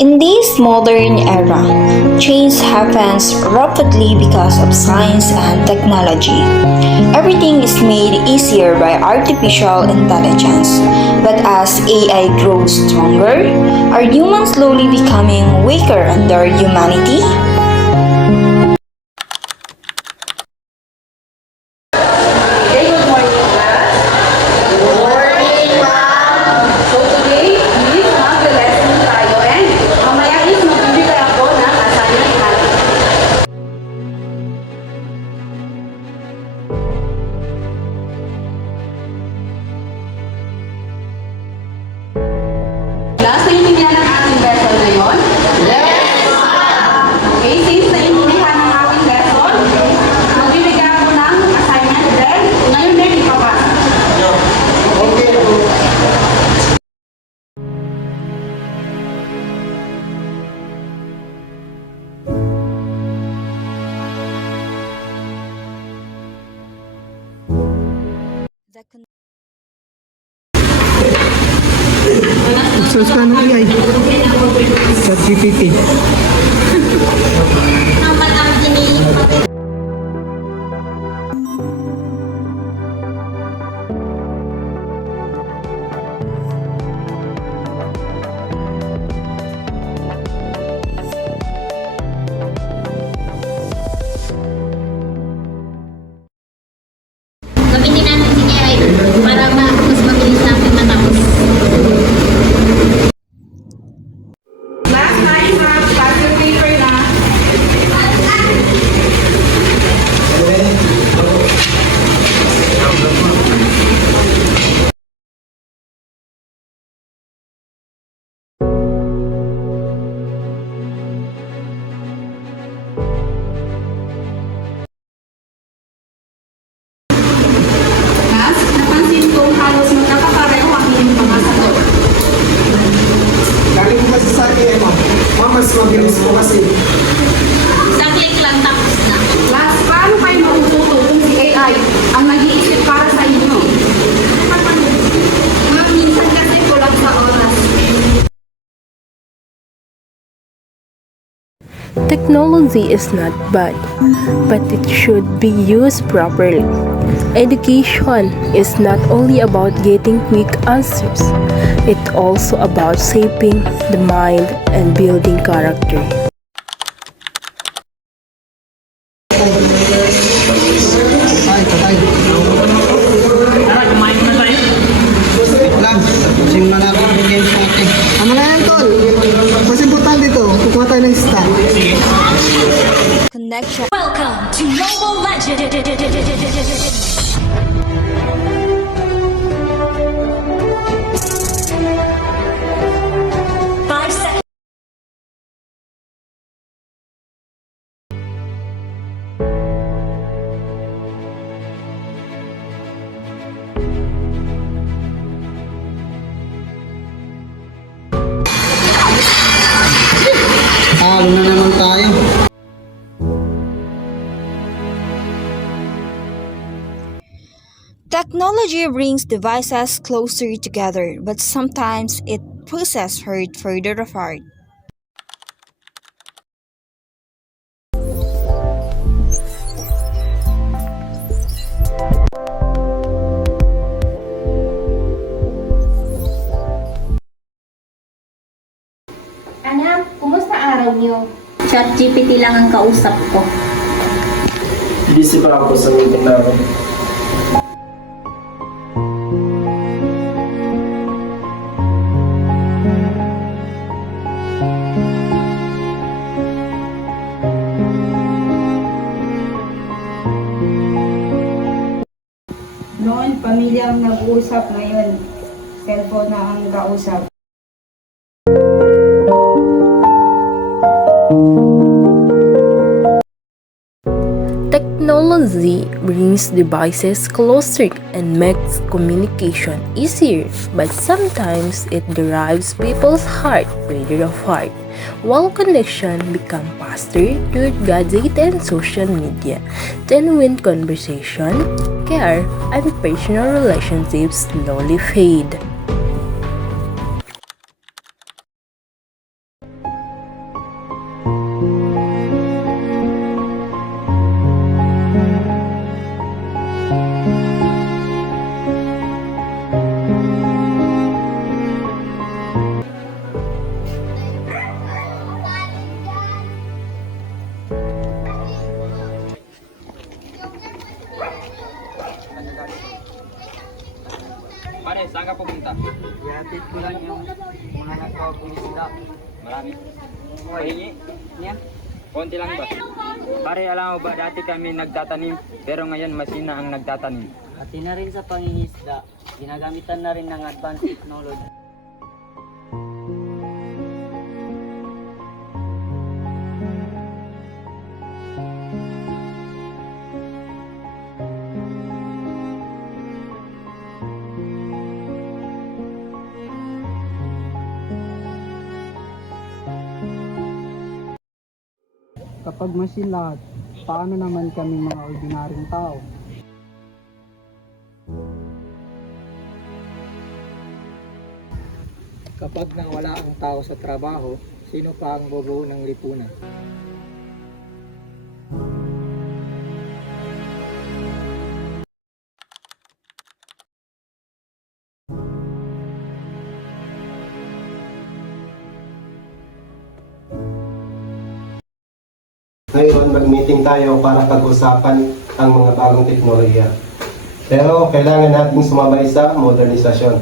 In this modern era, change happens rapidly because of science and technology. Everything is made easier by artificial intelligence. But as AI grows stronger, are humans slowly becoming weaker under humanity? Okay, good morning, class. Good morning, ma'am. So today is mag-lesson tayo and mamaya is magbibigay ako ng assignment. Class, naiintindihan ang ating lesson ngayon? Yes, ma'am. Okay, since naiintindihan ang ating lesson, magbibigay ako ng assignment then ngayon din ipapasa. Search ka ng AI. ChatGPT. Gamitin natin si AI para mas mabilis natin matapos. Last time, pass your paper na. Class, napansin ko halos magkakapareho ang inyong mga sagot. Galing ko kasi sa AI, ma'am. Ma'am, mas mabilis ko kasi. Isang click lang tapos na. Class, paano kayo matututo kung si AI ang nag-iisip para sa inyo? Ma'am, minsan kasi kulang sa oras. Technology is not bad, but it should be used properly. Education is not only about getting quick answers, it's also about shaping the mind and building character. Tara, kumain na tayo. Lang, simulan na natin yung games natin. Ano na yan, tol? Mas importante dito, kukuha tayo ng star. Connection. Welcome to Mobile Legends! Five seconds. Talo na naman tayo. Technology brings devices closer together, but sometimes it pushes hurt further apart. Anak, kumusta araw niyo? ChatGPT lang ang kausap ko. Busy pa ako sa meeting namin. Noon, pamilya ang nag-uusap, ngayon, cellphone na ang kausap. Technology brings devices closer and makes communication easier, but sometimes it drives people's heart further apart. While connection become faster through gadgets and social media, genuine conversation, care, and personal relationships slowly fade. Ihatid ko lang yung mga nagpapong isda. Marami. Pahingi? Niya? Konti lang ba? Pare, alam mo ba, dati kami nagtatanim, pero ngayon masina ang nagtatanim. Pati na rin sa pangingisda, ginagamitan na rin ng advanced technology. Kapag machine lahat, paano naman kami mga ordinaryong tao? Kapag nawala ang tao sa trabaho, sino pa ang bubuo ng lipunan? Ngayon, mag-meeting tayo para pag-usapan ang mga bagong teknolohiya. Pero kailangan nating sumabay sa modernisasyon.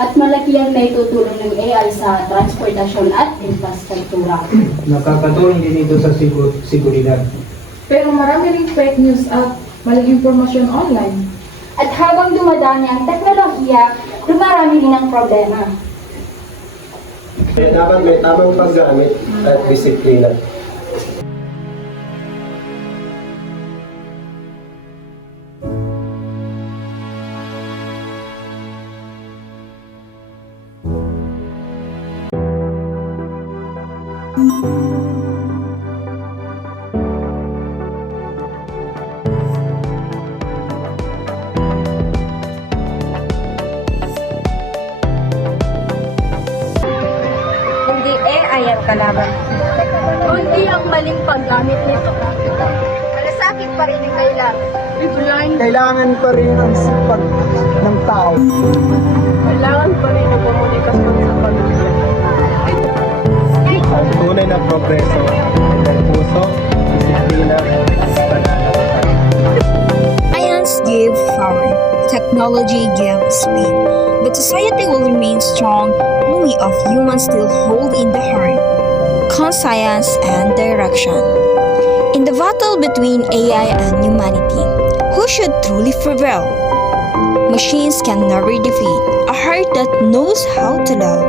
At malaki ang naitutulong ng AI sa transportasyon at infrastruktura. Nakakatulong din ito sa seguridad. Pero marami ring fake news at maling impormasyon online. At habang dumadami ang teknolohiya, dumarami din ang problema. Kaya dapat may tamang paggamit at disiplina. Hindi AI ang kalaban. Kundi ang maling paggamit nito. Malasakit pa rin ang kailangan. Kailangan pa rin ang sipag ng tao. Kailangan pa rin ang komunikasyon sa pamilya. Ang tunay na progreso ay puso, disiplina, at pananampalataya. Science gives power, technology gives speed, but society will remain strong only if humans still hold in the heart, conscience, and direction. In the battle between AI and humanity, who should truly prevail? Machines can never defeat a heart that knows how to love,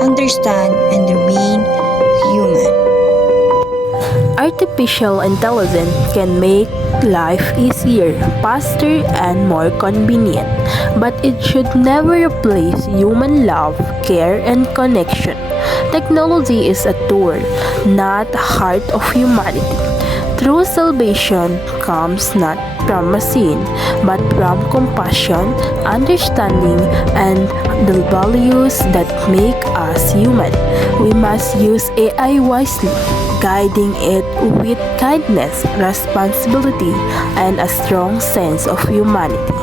understand, and remain human. Artificial intelligence can make life easier, faster, and more convenient, but it should never replace human love, care, and connection. Technology is a tool, not the heart of humanity. True salvation comes not from machine, but from compassion, understanding, and the values that make us human. We must use AI wisely, guiding it with kindness, responsibility, and a strong sense of humanity.